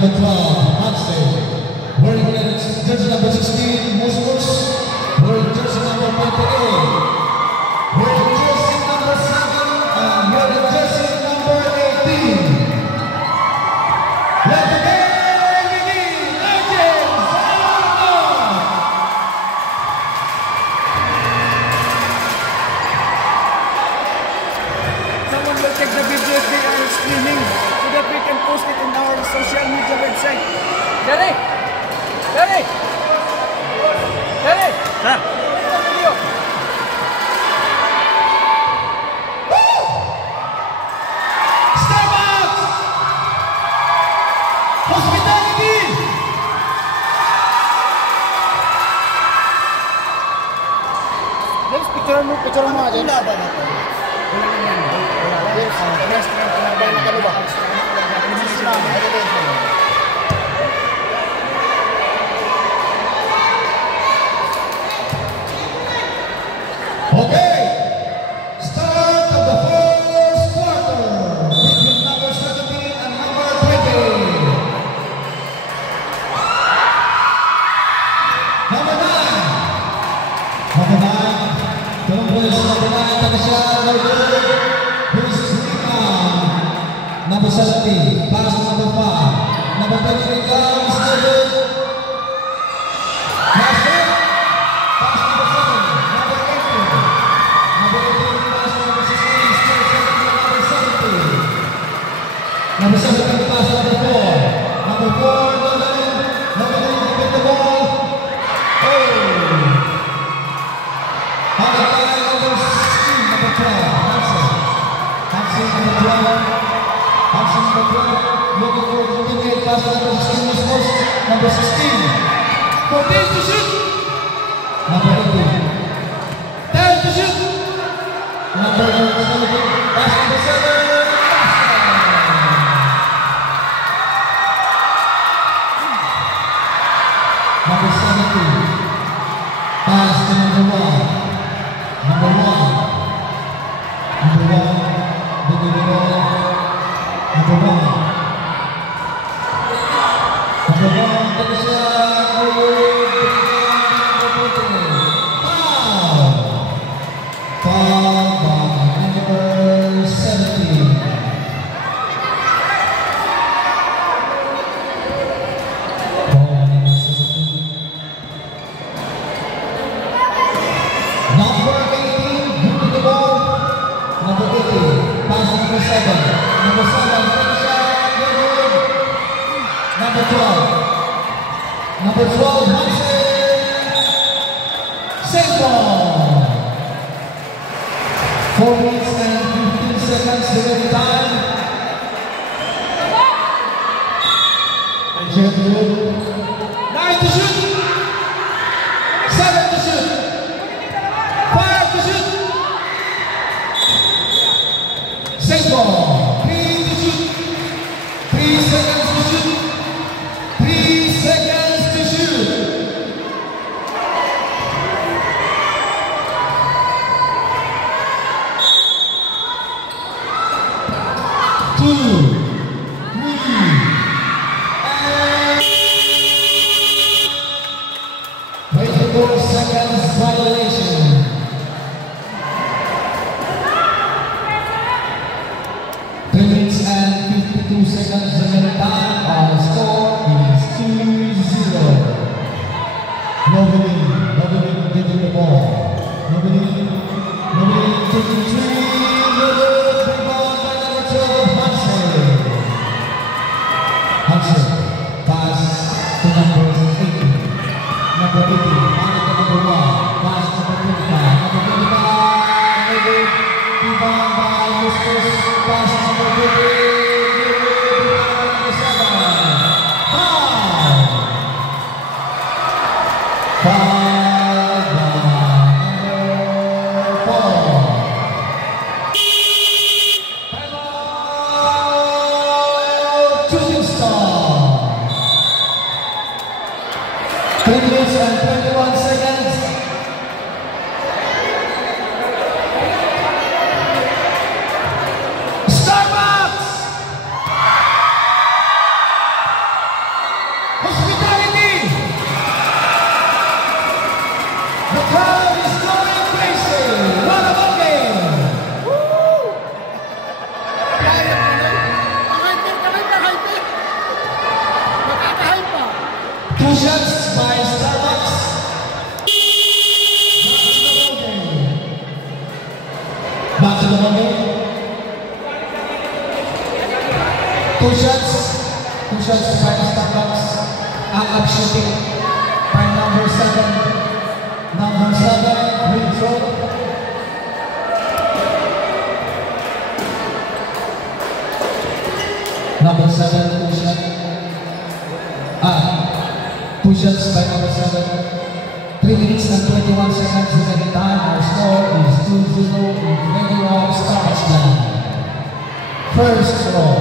number 12, Hansen. Wearing jersey number 16, Muscus. Wearing jersey number 28. Wearing jersey number 7 and wearing jersey number 18. Let the game begin! Legends! Someone will take the video if they are streaming so that we can post it in our social media website. Jerry! Jerry! Jerry! Huh? Video. Starbucks! Hospitality! Let's picture mo aja. Wala ba na to? Wala naman. Wala. Yes. Wala na kalo ba? Okay, start of the first quarter between number 17 and number 20. Number 9. Number 9. Tumbos number 9. Takasya number 2. Bruce Rican. Number 70. Pass to number 5. Number 23 comes David. Number 7 can pass number 4. Number 4, number 9 get the ball. Oh! On the line, number 16, number 12, Hansen. Hansen, number 12. Hansen, number 12. Looking for the continued pass number 16, Muscus. Number 16. 14 to shoot. Number 18. 10 to shoot. Number 17. Pass number 7. Number 17, pass to number 1. Number 1. Number 1, bigger the ball. Number 1. Number 1, take a shot. Foul. Foul by number 17. Number 18, good to the ball. Number 18, pass number 7. Number 7, take a shot, good. Number 12. Number 12, Hansen. Same ball. 4 minutes and 15 seconds to the time. Check good. 9 to shoot. 7 to shoot. 5 to shoot. Same ball. 3 to shoot. 3 seconds to shoot. 3 seconds to shoot. 2, 3, and 24 seconds violation. And 52 seconds remaining time. Our score is 2-0. Nobody getting the ball. Nobody taking 3. Good rebound by number 12, Hansen. Hansen, pass to number 18. Number 18, number 1. Pass to number 25. Number 25. Rebound by Muscus. Pass number 20. Shooting star. 3 minutes and 21 seconds. Starbucks! 2 shots by Starbucks. Back to the ball game. 2 shots. 2 shots by Starbucks. Up shooting by number 7. Number 7, free throw. Number 7, 2 shots. 2 shots by number 7. 3 minutes and 21 seconds remaining time. Our score is 2-0 in favor of Starbucks line. First throw.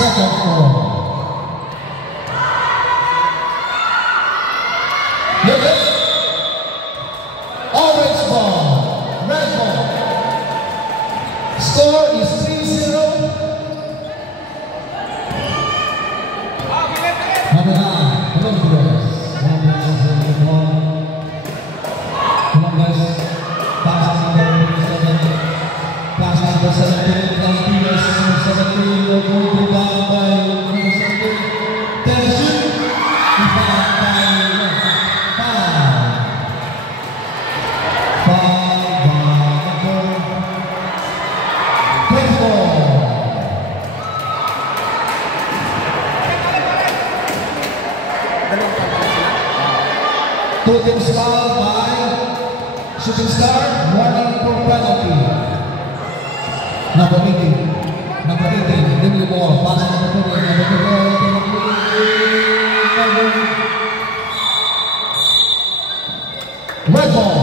Second throw. Look it. Orange ball. Red ball. Score is 3-0. Number 9, Columbus. Columbus. Pass number 7. Pass number 17. Columbus. Number 17. Number down by number 17. Tension. Foul by two teams fouled by Shooting Star, warning for penalty. Number 18. Number 18, give me the ball. Pass number 20. Red ball.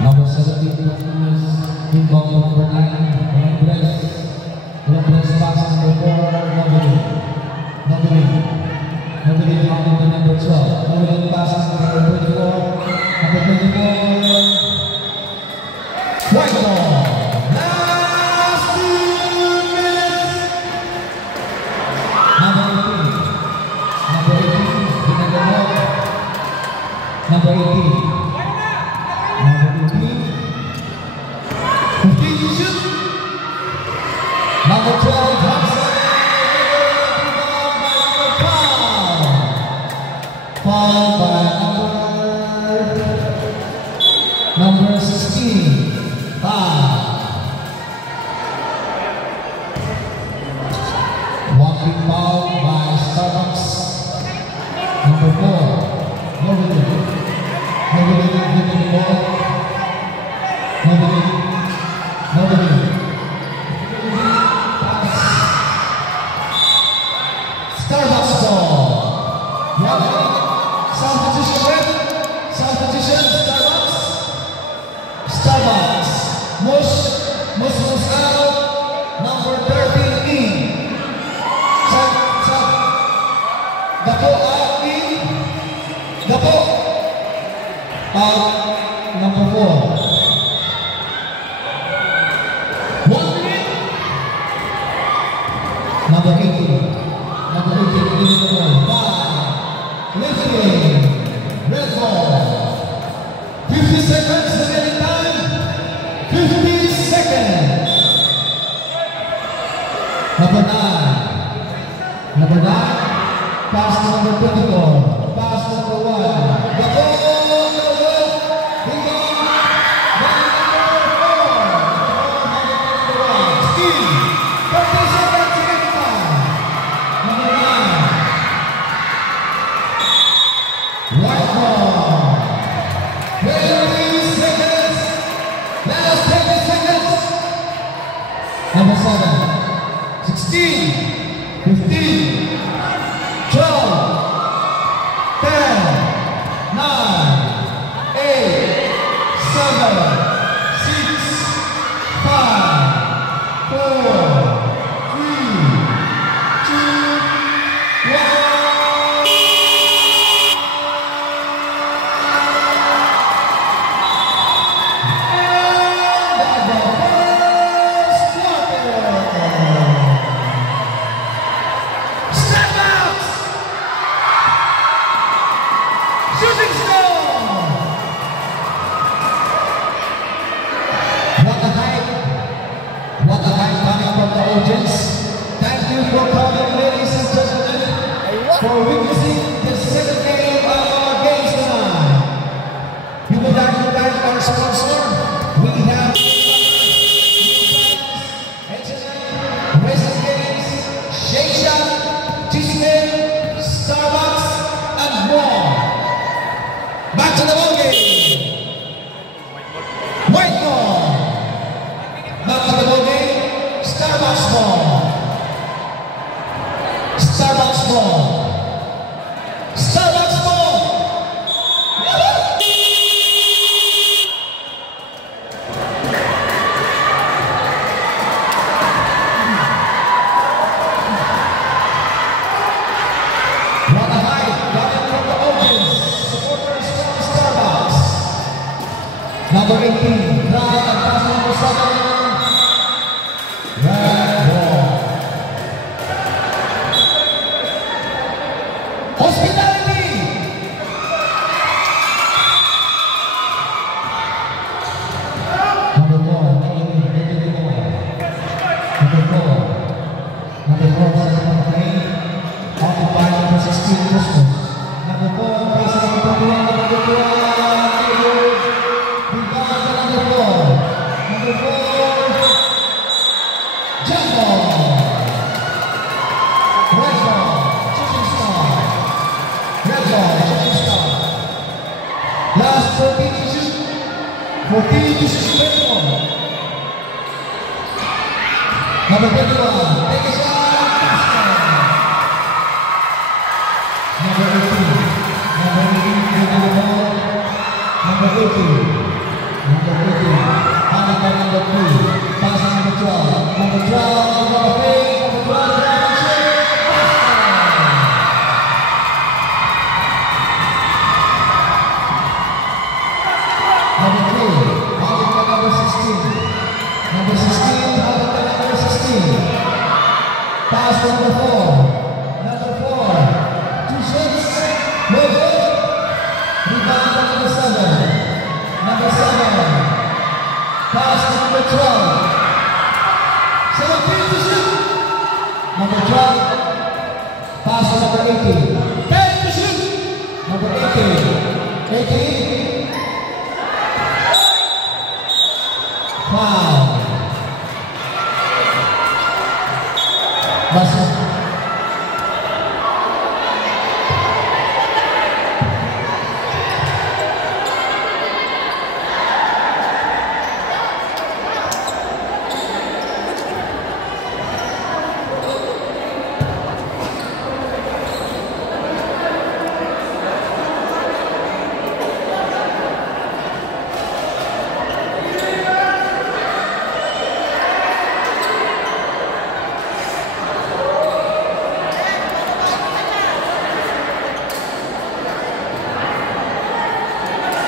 Number 17, ping ball number 9. Columbus pass number 4. Number 8. Number 8 on number 12. Number 8 pass number 24. Number 24. White ball. Last 2 minutes. Number 18. Number 18. Number 18. Number 18. 15 to shoot. Number 12. Foul by number 16. Foul. One big foul by Starbucks. Number 4. Nobody give the ball. Nobody. Starbucks ball. South position, Starbucks. Mus out, number 13 in. Gapo out in. Gapo out, number 4. 1 minute. Number 18. Number 18 in the ball. 5. Lifting. Red ball. 50 seconds remaining time. 50 seconds. Number 9. Number 9. Pass to number 24. Pass to number 1. The ball. Bingo. Number 4. Steve. 30 seconds remaining time. Number 9. White ball. 20 seconds. Last 20 seconds. Number 7. 16. 15. 12. Introducing the second game of our games tonight. We would like to thank our sponsor. We have H&M, Western Games, Shake Shack, Disney, Starbucks, and more. Back to the ball game. White ball. Back to the ball game. Starbucks ball. Starbucks ball. Starbucks ball. What a height coming from the audience. Supporters from Starbucks. Number 18, Ryan, and pass number 7. Red ball. Hospitality. Number 4, Number 4, occupied number 16, Christmas. Number 4, place number 21, number 21, number 4, Jumbo. Red ball, shooting star. Red ball, shooting star. Last 14 to shoot. 14 to shoot, red ball. Number 21, take a shot. Number 18, number 18, number 18, Hanukkah number 3, pass number 12, number 12, number 8, number 12, number 3, Hanukkah number 16, number 16, Hanukkah number 16, pass number 4, number 4, 2 shots, no good, rebound number 7, number 7, pass number 12, 17 to shoot, number 12, pass number 18, 10 to shoot, number 18, foul, basket.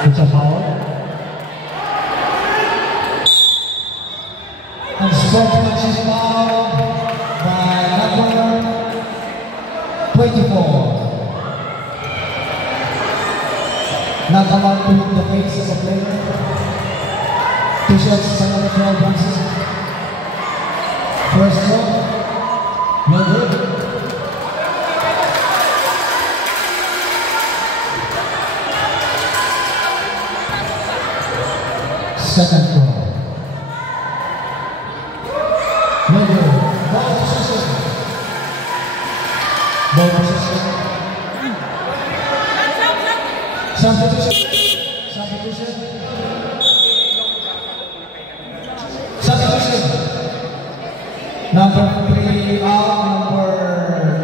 It's a foul. And sportsmanship foul by number 24. Not allowed to hit the face of the player. 2 shots by number 12 Johnson. First throw. No good. Second throw. No good. Ball position. Ball position. Substitution. Substitution. Substitution. Number 3 out, number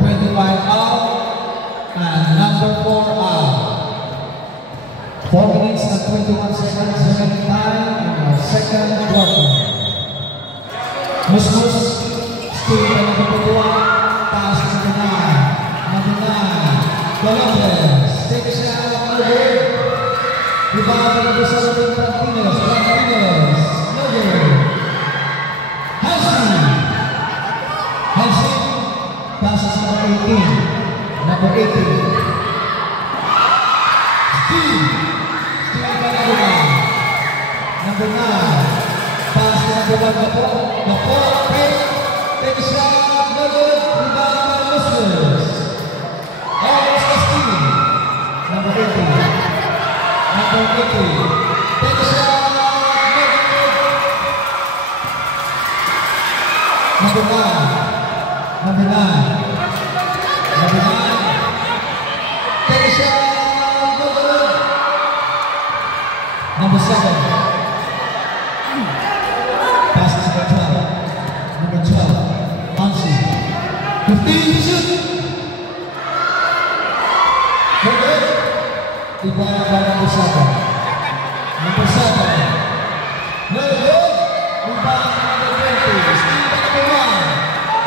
25 out, and number 4 out. 4 minutes and 21 seconds remaining time in our second quarter. Musmus, still number 21, pass number 9. Number 9, Columbus, take a shot, no good. Rebound number 17, Martinez, no good. Hansi, passes number 18, number 18. Steve Panagula, number 9, pass to number 1, the 4, take a shot, no good, rebound by Muslims. 80. Take a shot. Number 9. Number 9. Number 9. Take a shot. Good. Number 7. Pass number 12. Number 12. Hansi. 15 shoot. Good. Ibarat by number 7. Number 7. Very good. Ibarat number 20. Steve number 1.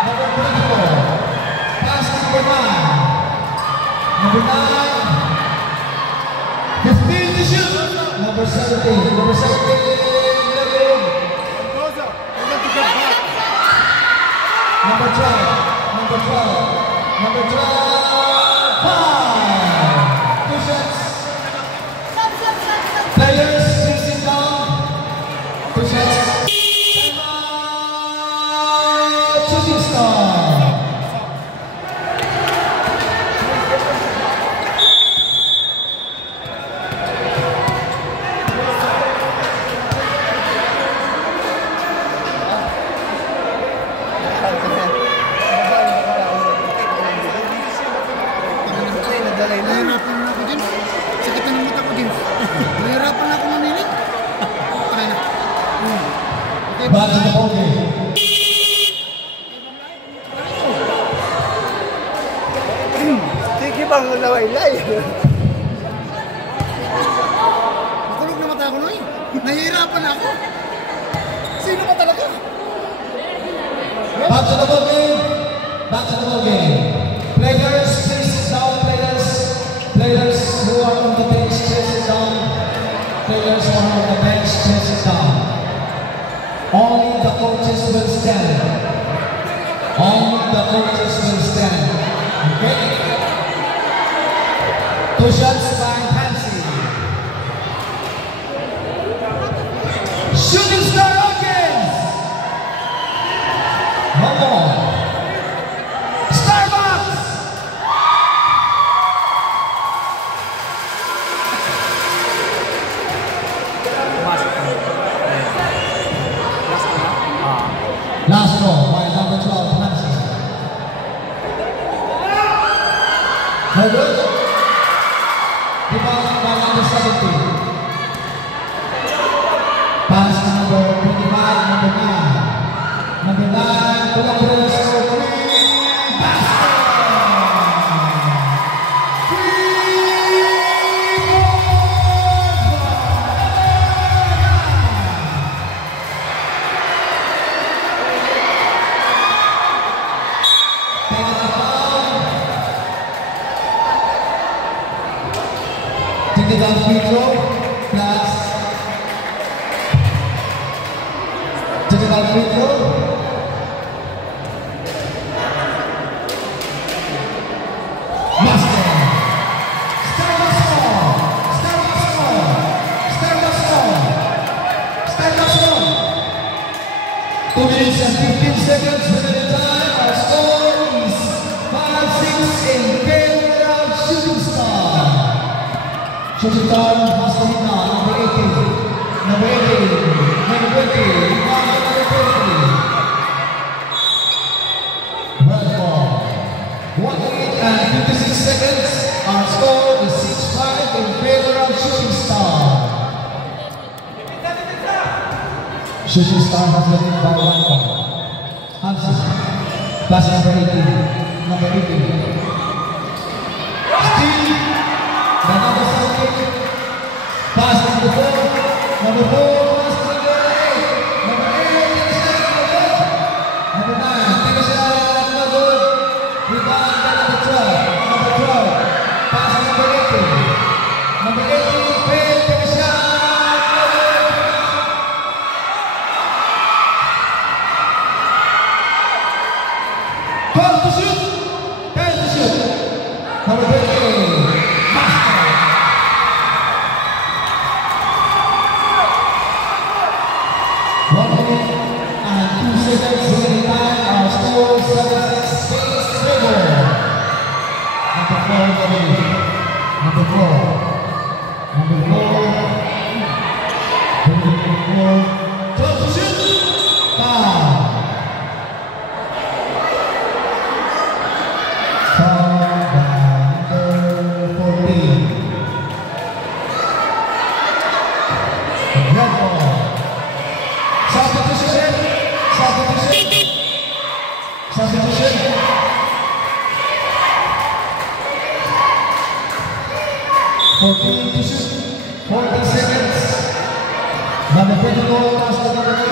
Number 24. Pass number 9. Number 9. 15 to shoot. Number 17. Number 17. Number 12. Number 12. Number 12. 5. 2 shots. Players, please sit down. 2 shots. Shooting star. Nahirapan na ako din. Sakit na ng mata ko din. Nahirapan na ako mamili. Okay na. Back to the ball game. Sige bang lawaylay? Makulog na mata ko na eh. Nahirapan na ako. Sino ba talaga? Back to the ball game. Back to the ball game. Players, please sit down. Players who are on the bench, please sit down. Players who are on the bench, please sit down. Only the coaches will stand. Only the coaches will stand. Okay? 2 shots by Hansi. Shooting star Hawkins. One more. Starbucks. Last ball by number 12, Hansi. Very good. Rebound by number 17. Pass number 25, number 9. Number 9, Columbus for 3. Basket! 3 balls! Technical free throw, plus technical free throw. Master. Starbucks score. Starbucks score. Starbucks score. Starbucks score. 2 minutes and 15 seconds remaining time. Our score is 5-6 in favor of Shooting Star. Shooting Star has the lead now. Number 18. Number 18. Number 20. Number 20. Red ball. 1 minute and 56 seconds. Our score is 6-5 in favor of Shooting Star. Shooting Star has the lead by 1 point. Hansi. Pass number 18. Number 18. Steve. The number 17. Pass number 4. Number 4. Pass number 8. Number 8. Take a shot. Number 9. Take a shot. No good. Rebound by number 12. Number 12. Pass number 18. Number 18. Fail. Take a shot. No good. 12 to shoot. 10 to shoot. Number 20. Master. 1 minute and 2 seconds remaining time. Our score 7-6 Space Favor. Number 4 on the lead. Number 4. Number 4. Number 4. 12 to shoot. Foul. Foul by number 14. Red ball. Substitution. Substitution. Substitution. 14 to shoot. 40 seconds. Number 24 comes to number 9.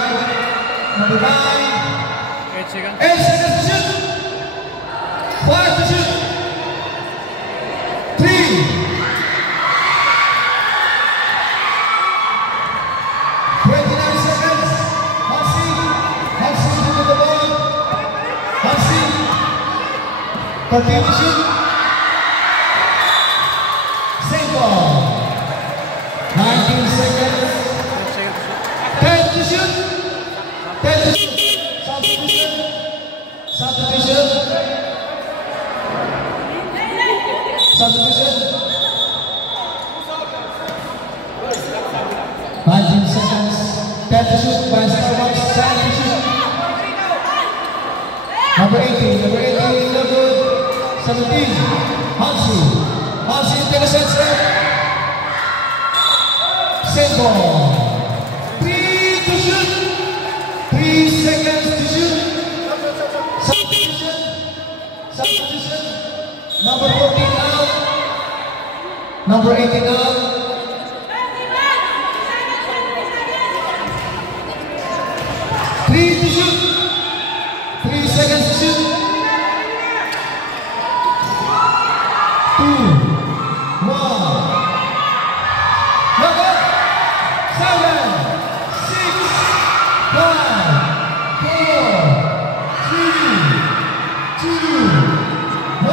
Number 9. 8 seconds. 8 seconds to shoot. 5 to shoot. 3. 29 seconds. Hansi to the ball. Hansi. 13 to shoot. Same ball. 19 seconds. 10 to shoot. 10 to shoot. Substitution. Substitution. Substitution. 19 seconds. 10 to shoot by Starbucks. 10 to shoot. Number 18. Number 18. No good. 17. Hansi. Hansi take a set step. Same ball. 3 to shoot. 3 seconds to shoot. Substitution. Substitution. Number 14 out. Number 18 out. 3 to shoot. 3 seconds to shoot. 2, 1. No good. 7, 6, 5, 4, 3, 2, 1.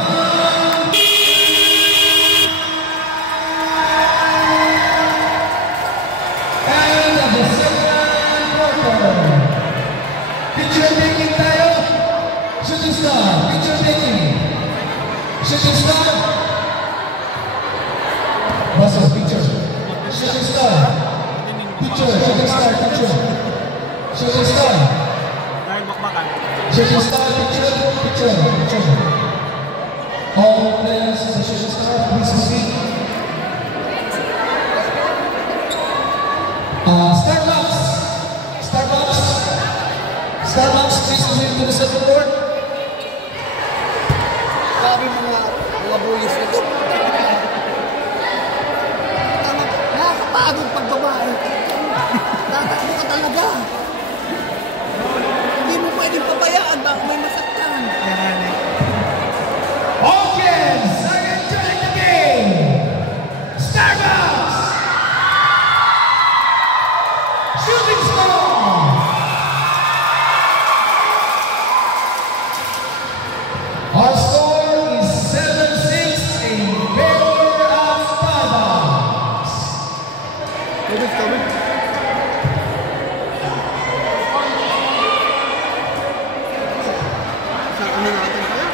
End of the second quarter. Picture taking tayo. Shooting star. Picture taking. Shooting star. Basta picture. Shooting star. Picture. Shooting star. Picture. Shooting star. Shooting star. Picture. Picture. Picture. All players in the shooting star, please proceed. Starbucks. Starbucks. Starbucks, please proceed to the second court. Sabi mga bulis na. Nakakapagod pag babae. Tatakbo ka talaga. Hindi mo pwedeng pabayaan baka may masaktan. Okay, second turn the game. Starbucks. Shooting star. Our score is 7-6 in favor of Starbucks. Tubig. Sa ano natin pala?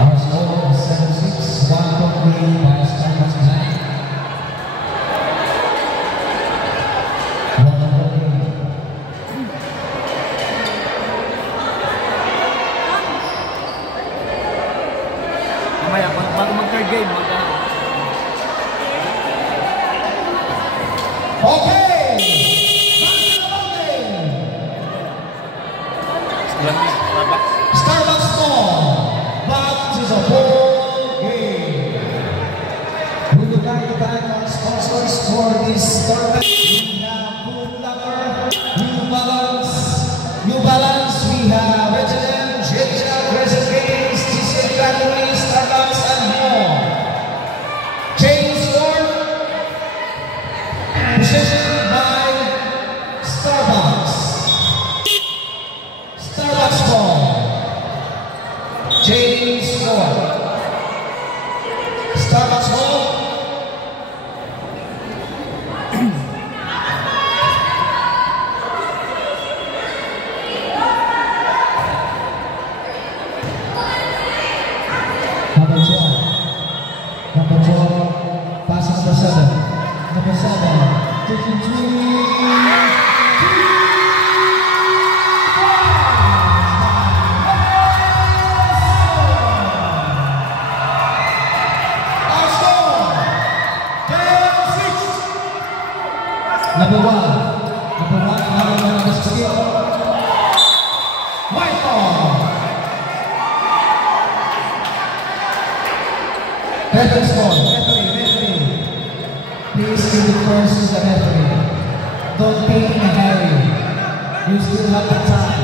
Our score is 7-6, 1 point lead by Starbucks tonight. Mamaya, bago mag-third game, Okay! Starbucks score. Back to the ball game. We would like to thank our sponsors for this tournament. We have Foot Locker, New Balance, we have H&M, J-Jack, Crescent Games, TCL Factory, Starbucks, and more. Chain store, positioned by Starbucks. Starbucks ball. Chain store. Starbucks ball. Number 1. Number 16. White ball. Referee score. Referee. Please give the first to the referee. Don't be in a hurry. You still have the time.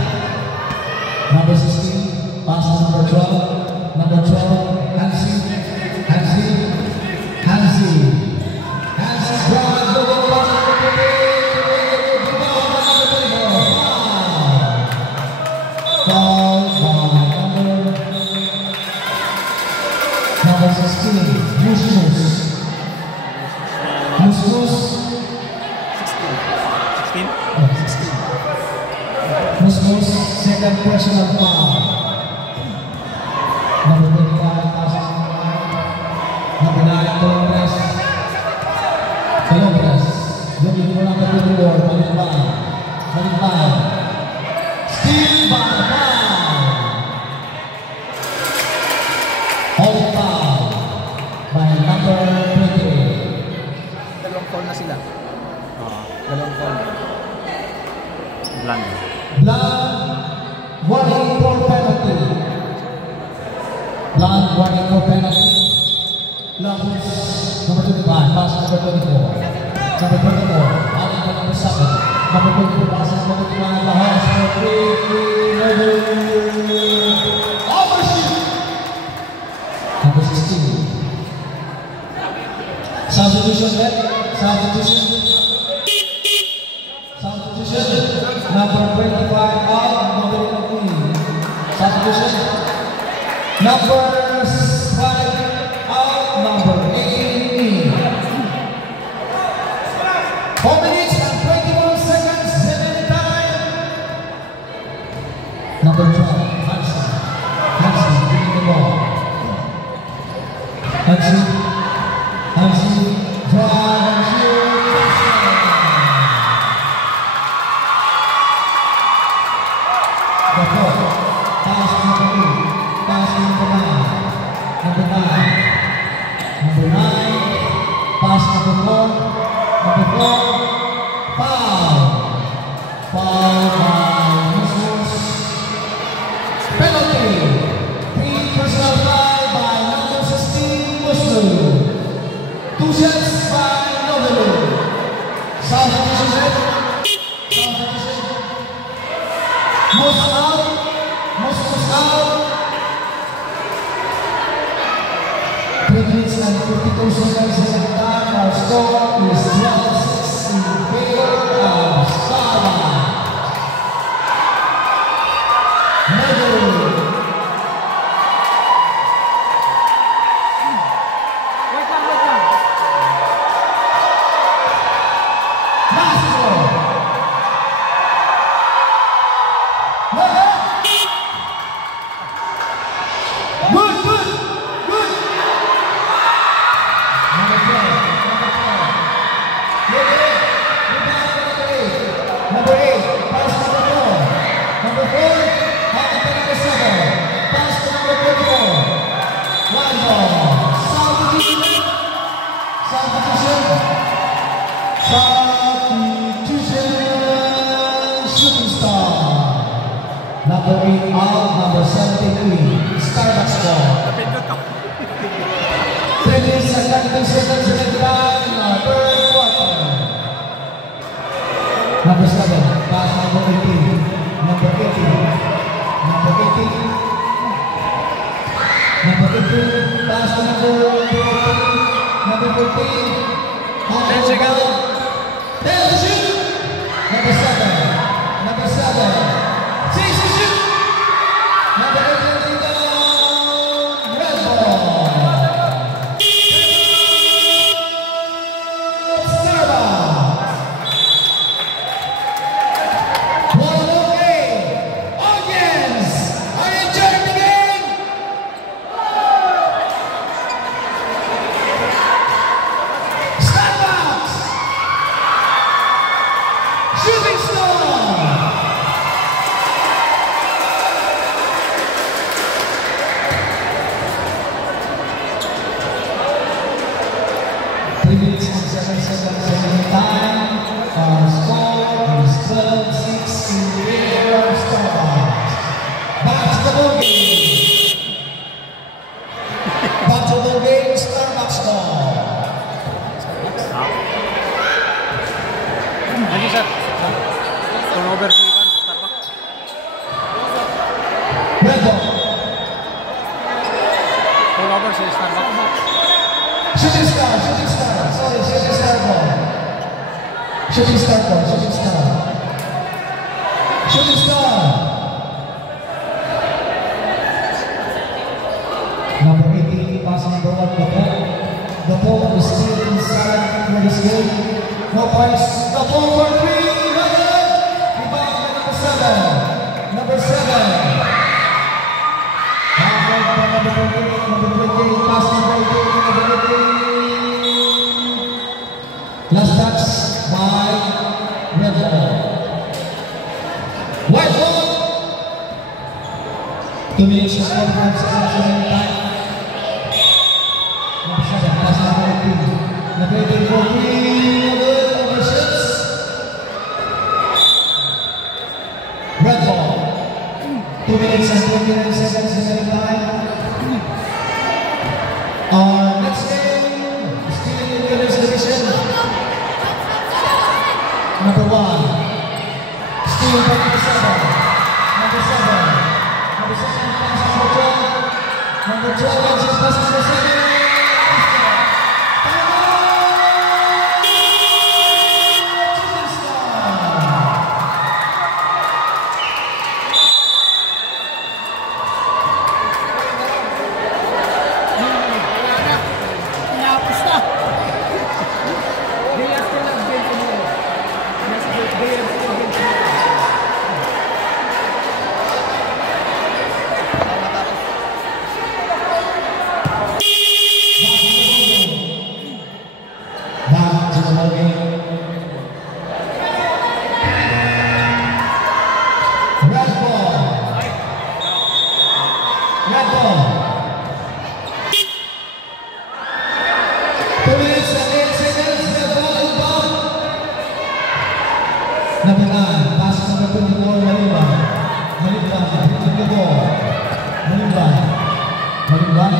Number 16. Pass to number 12. Number 12. Hansi. Drive. Number 16, Musmus. 16. Musmus, second personal foul. Number 25, passes number 9, Colombias. Looking for number 24, Balimbang. Steal by foul. Holding foul by number 28. Dalawang foul na sila. Dalawang foul. Blanco. Warning for penalty. Warning for penalty. Lambos, number 25, pass number 24. Number 24, out of number 7. Number 24, pass number 29, Lahas for 3. Overshoot. Number 16. Substitution. Number 25 out, number 14. Substitution. Number 5 out, number 18. 4 minutes and 21 seconds, 7 time. Number 12, Hansi, giving the ball. Hansi, drive and shoot. The ball, pass number 8, pass number 9, pass number 4, foul by Musmus. Penalty, 3 personal foul by number 16, Muslim. 2 shots by Novelu. Substitution. Musmus out. 3 minutes and 52 seconds in the time. Our score is 12-6 in favor of Starlight. Novelu. Wait lang. Basketball. Good. Number 12. Number 8. Pass number 4. Number 4. Back to number 7. Pass to number 24. One ball. Substitution. Shooting star. Number 8 out, number 73. Starbucks ball. 3 minutes and 32 seconds in the time, third quarter. Number 7, pass number 18. Number 18, pass to number 14. Number 14, 10 seconds. 10 to shoot. Number 7, 6 to shoot. Number 18, red ball. Starbucks. Shooting star po, shooting star. Shooting star. Number 18, pass number 1, the ball is still inside for this game. No points. The ball for 3. Rebound by number 7. Number 7. Number 28, number 28, pass number 18, number 18. Last touch by Red Ball. White Ball. 2 minutes to 45 seconds remaining time. Number 7, pass number 18. Number 18 for 3. Good over 6. Red Ball. 2 minutes and 29 seconds remaining time. Our next game is still in the women's division. Number 1, still by number 7. Number 7. Number 7 pass number 12. Number 12 and 6 pass number 7. Number 9, pass number 24, Maliban. Maliban, hitting the ball. Maliban. Maliban.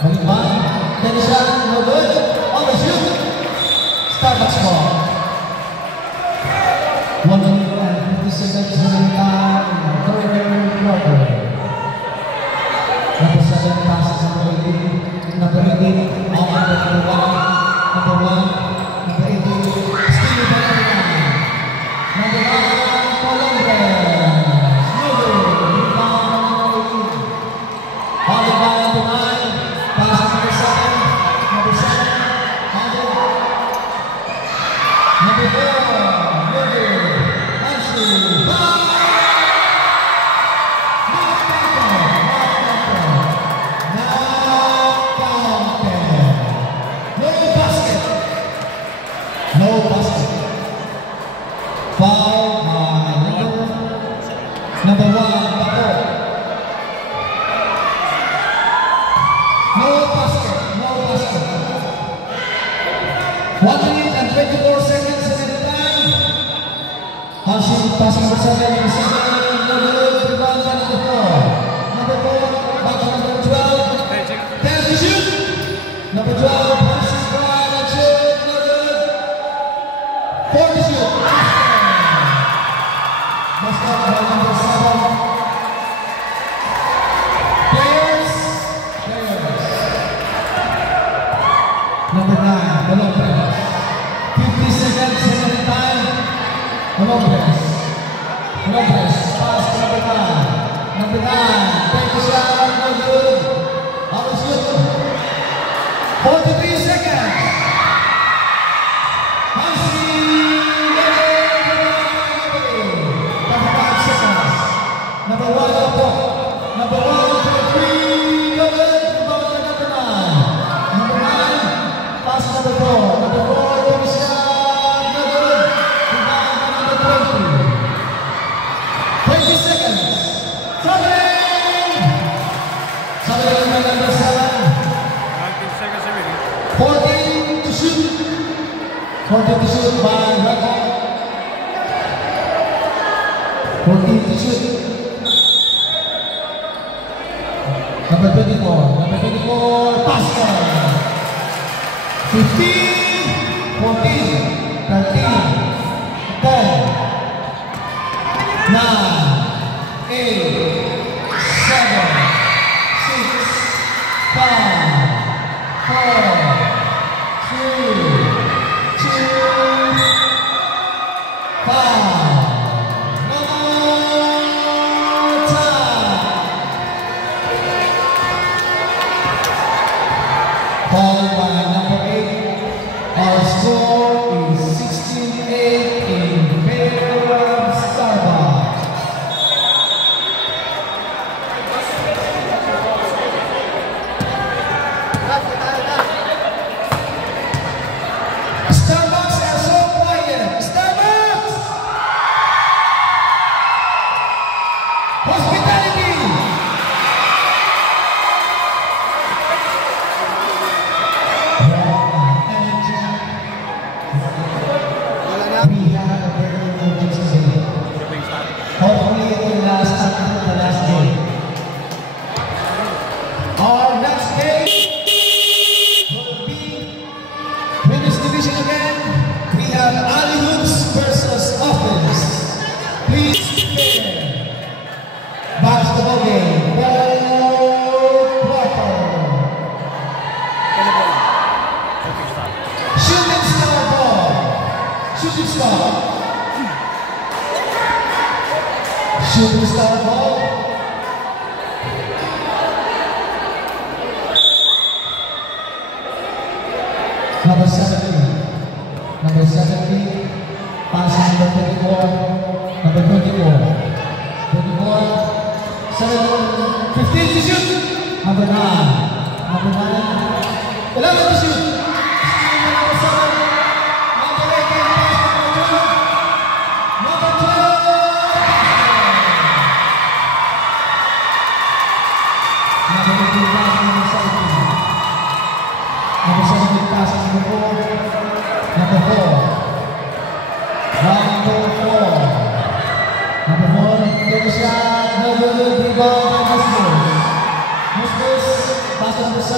Maliban. Then the shot, no good. On the shoot. Starbucks ball. 1 minute and 50 seconds remaining time. Third quarter. Number 7, pass number 18. Number 18, all number 1. Number 1. Number 18, still by number 9. Number 9, Columbus. No good. Rebound number 18. Followed by number 9. Pass number 7. Number 7. Number 4. No good. Nancy. Bye. No basket. Foul by number 1, Bato. No basket. No basket. 1 minute and 24 seconds at the time. Hashim pass number 7. Number 7. No good. Rebound by number 4. Number 4. Back to number 12. 10 to shoot. Number 12. Hashim drive and shoot. No good. 4 to shoot. Basket by number 7. Players. Number 9, Columbus. 50 seconds remaining time. Columbus. Pass number 9. Number 9, take the shot, no good. How to shoot? 43 seconds. Number 1, number 1 for 3, no good. Rebound by number 9. Number 9, pass number 4. Number 4, take a shot, no good. Rebound by number 20. 20 seconds. Sabayin by number 7. 14 to shoot. 14 to shoot by Rako. 14 to shoot. Number 24, Pascal. 15, 14, 13, 10, 9, 8, 7, 6, 5, 4, 3, 2, We have a very good today. Hopefully it will last until the last day. Our next game will be women's division again. We have Ali Hoops versus Offense. Please prepare. Basketball game. Fourth quarter. Shooting star ball. Shooting star. Shooting star ball. Number 70. Number 70. Passing number 24. Number 24. 24. 7. 15 to shoot. Number 9. Number 9. 11 to shoot. Number 7. Number 18. Number 12. Number 18 pass number 17. Number 17 pass number 4. Number 4. Number 4. Number 4. Get the shot. No good. Rebound by Muscles. Muscles. Pass number 7.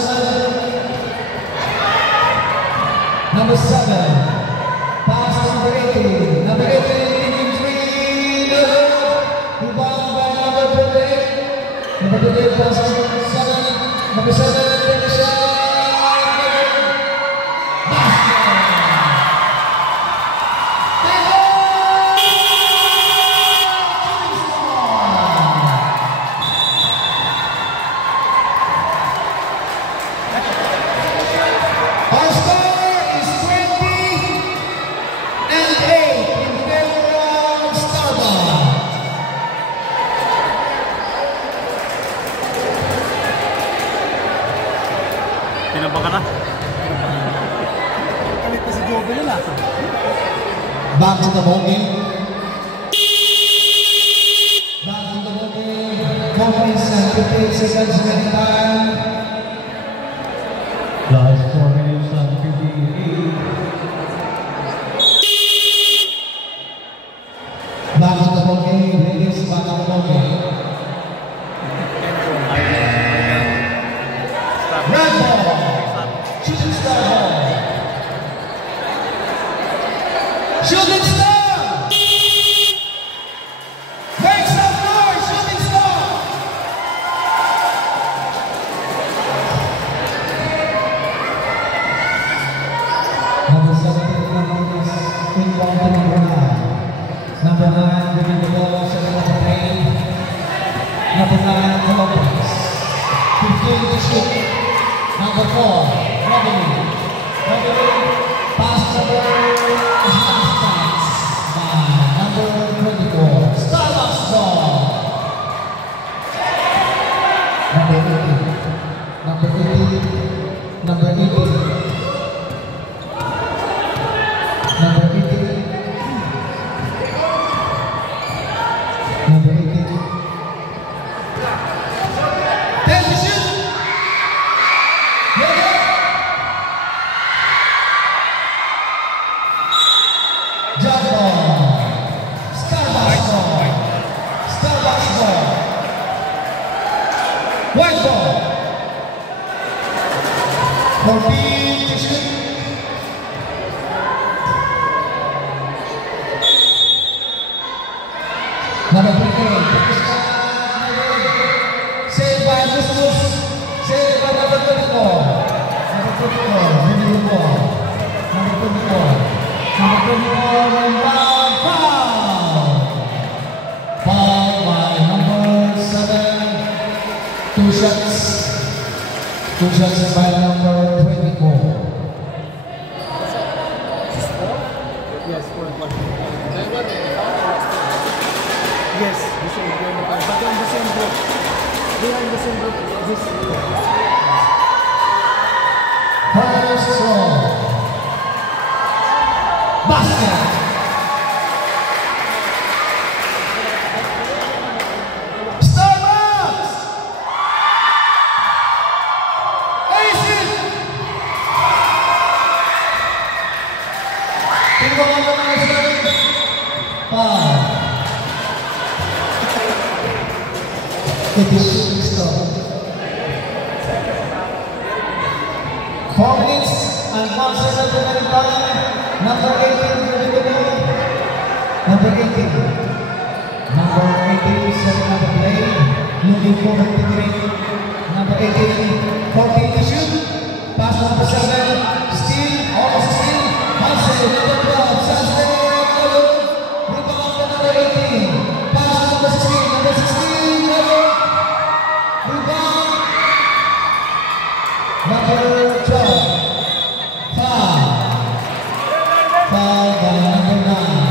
Number 7. Pass number 18. Number 18 taking 3. No good. Rebound by number 28. Number 28 pass number 7. Number 7 take the shot. Back to the ball game. Back to the ball game. 4 minutes and 58 seconds remaining time. Last 4 minutes and 58. Back to the ball game. Ladies, back to the ball game. Red ball. Shooting star ball. Shooting star! Make some noise, shooting star! Number 17, number 6, inbound to number 9. Number 9, giving the ball, setting up a play. Number 9, Columbus. 15 to shoot. Number 4, Revenue. Revenue, pass number number 24, Starbucks ball. Number 18, number 18, number 18, number 18, number 18. 10 to shoot. Jump ball. Starbucks ball. Starbucks ball. White ball. 14 to shoot. Number 28. Saved by Muscles. Saved by number 24. Number 24. Review ball. Number 24. Number 24. Rebound foul. Foul by number 7. 2 shots. 2 shots by number 24. Yes, 4-1. Yes, the same group. But on the same group. They are in the same group. This First throw. Basket. Starbucks. Aces. Tingnan mo naman ang 5. It is shooting star. 4 minutes and 1 second remaining time. Number 18, ready to go. Number 18. Number 18, setting up the play. Looking forward to green. Number 18, 14 to shoot. Pass to number 7. Steal, almost steal. Hansen, number 12, Sastre. Rebound to number 18. Pass to number 16. Number 16, rebound. Number 12. Foul. Foul by number 9.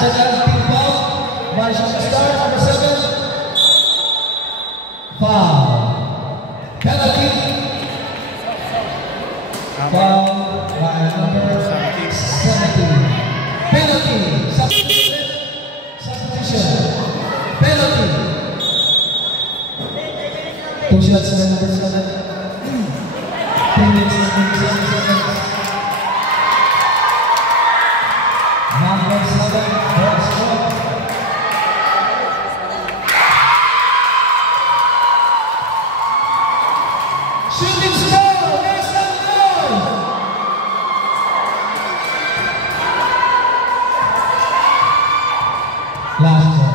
Second team foul by shooting star number 7. Foul. Penalty. Foul by number 17. Penalty. Substitution. Penalty. 2 shots by number 7. 3 minutes and 27 seconds. Number 7, ball score. Shooting star, yes and no. Last ball.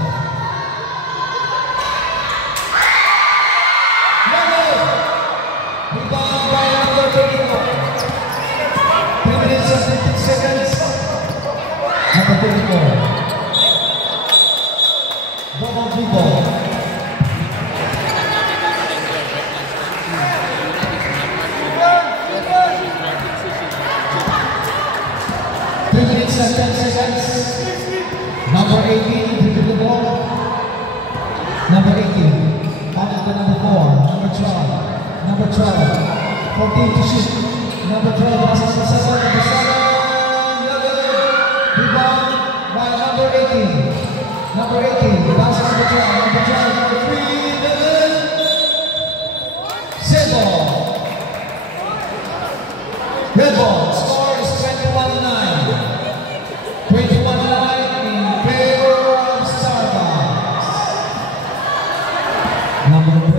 Rebound by number 24. 3 minutes and 15 seconds. Number 24. Double dribble. And 10 seconds. Number 18, dribble the ball. Number 18, passing to number 4. Number 12. Number 12, 14 to shoot. Number 12, passing to 7. Number 7, rebound by number 18. Number 18, passing to number 12. Number 12, number 3, save ball. Red ball, score is 21-9. 21-9 in favor of Starbucks. Number 24.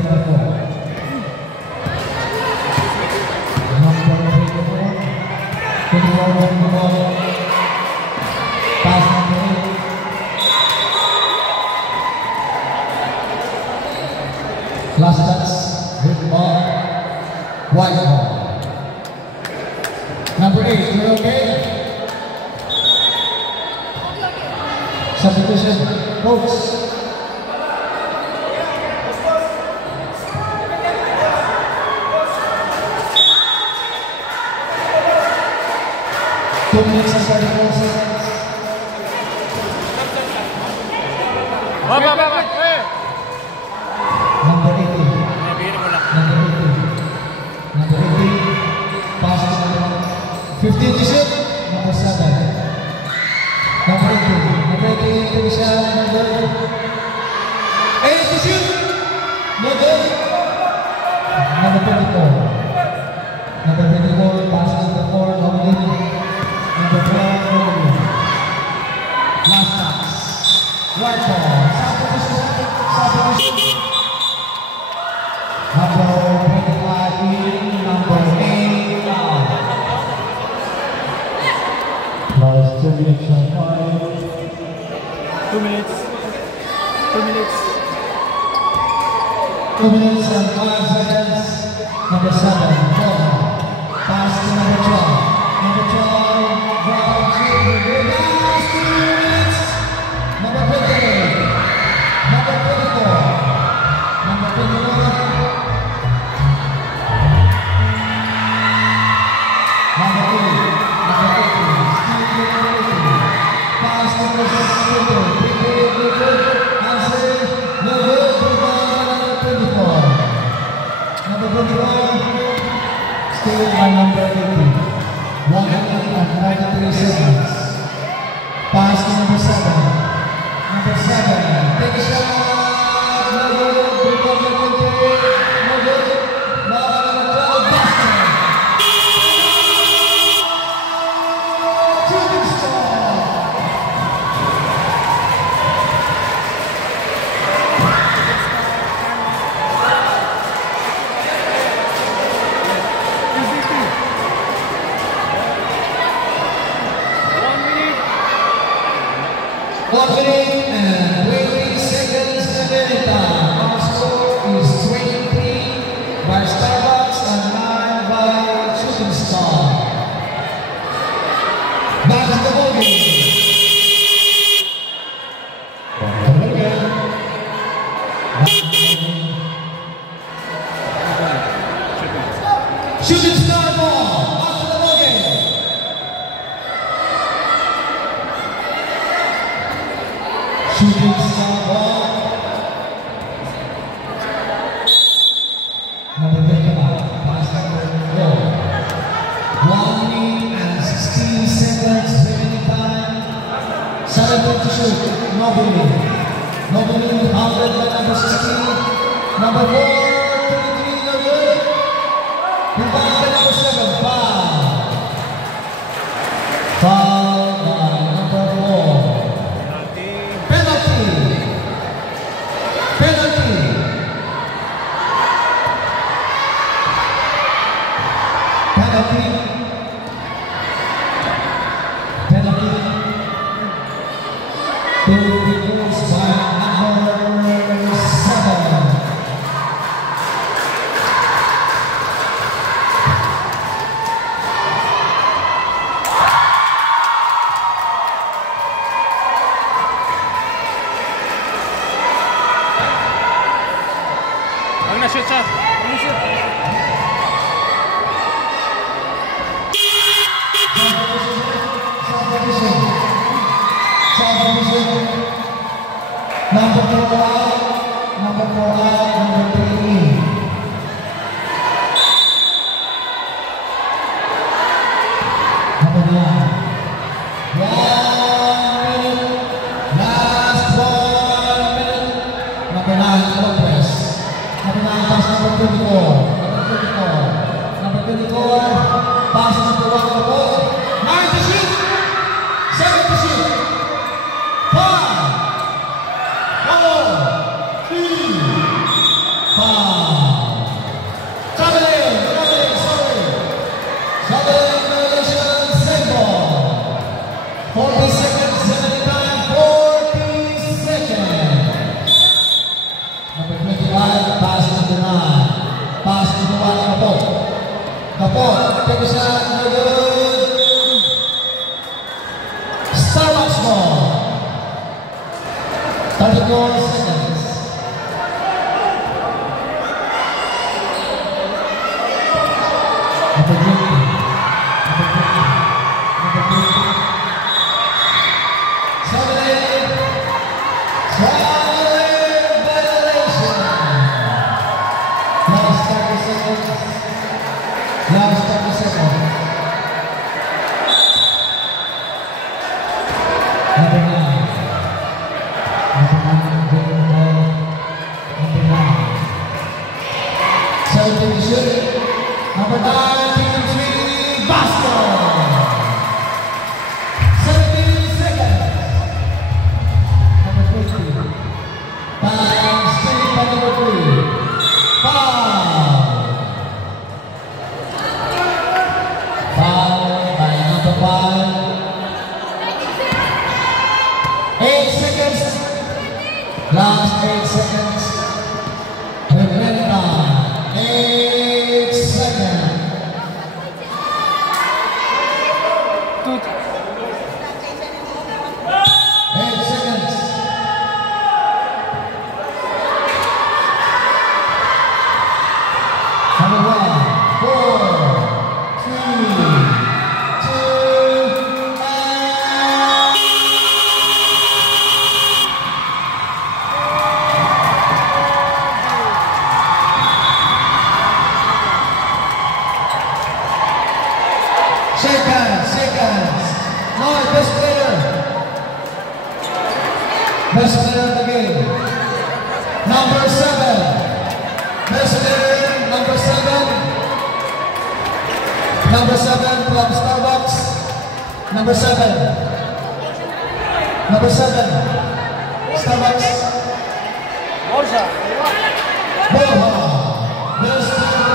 Number 24. 24 on the ball. Pass number 8. Last touch. Good ball. White ball. Number 8, you're okay? Substitution, coach. Two minutes and 34 seconds. Number 18. Number 18. Number 18. Pass to number 15 to shoot. Number 7. Number 18. Number 18 to Michelle. Number 8 to shoot. No good. Number 24. Number 24. Pass to number 4. No good. Number 12. No good. Last pass. Right ball. Substitution. Number 25 in. Number 8 out. Last 2 minutes and 5. 2 minutes. 2 minutes. 2 minutes and 5 seconds. Number 7, pass to number 12. Number 12, ground shooting. Last 2 minutes. Number 28. Number 24. Number 21. Number 8. Number 18. Steve number 18. Pass to number 22. Answer. No good. Number 24. Number 21. Still by number 18. 193 seconds. Pass to number 7. Number 7. Take a shot. No good. No good. No good. minute and 20 seconds remaining time. Our score is 23 by Starbucks and 9 by Shooting Star. Back at the ball game. Shooting Star ball. Back to the ball game. Shooting Star ball. Number 25. Pass number 4. 1 minute and 16 seconds remaining time. 7 to shoot. Nobody. Nobody. 100 by number 16. Number 4. 23. No good. Rebound by number 7. Foul. Foul by number 4. Penalty. Penalty. Penalty. Penalty. Two goals by number 7. Ang na-shoot siya. Number 4 out, number 4 out, number 3 in. Number 9. 1 minute, last 1 minute. Number 9, Lopez. Number 9, pass number 24. Number 24, pass number 1 to ball. 9 to shoot, 7 to shoot. 5. 40 seconds, 70 time, 40 seconds. Number 25, pass number 9. Pass number 1, Kapot. Kapot, take a shot, no good. Starbucks ball. 34 seconds. Number 20. Number 20. Number 20. 7-8. Traveling violation. Last 30 seconds. Last 30 seconds. Number 9. Number 9. Number 9. 17 to shoot. Number 9, team 3, basket. 17 seconds. Number 50. Time spent by number 3. Foul. Foul by number 5. 8 seconds. Last 8 seconds. Remaining time. 8 seconds. 8 seconds. Number 1, 4, 3, 2, and... Shake hands, shake hands. No, best player. Best player of the game. Number 7. Best player, number 7. Number 7 from Starbucks. Number 7. Number 7. Starbucks. Borja. Borja. Best player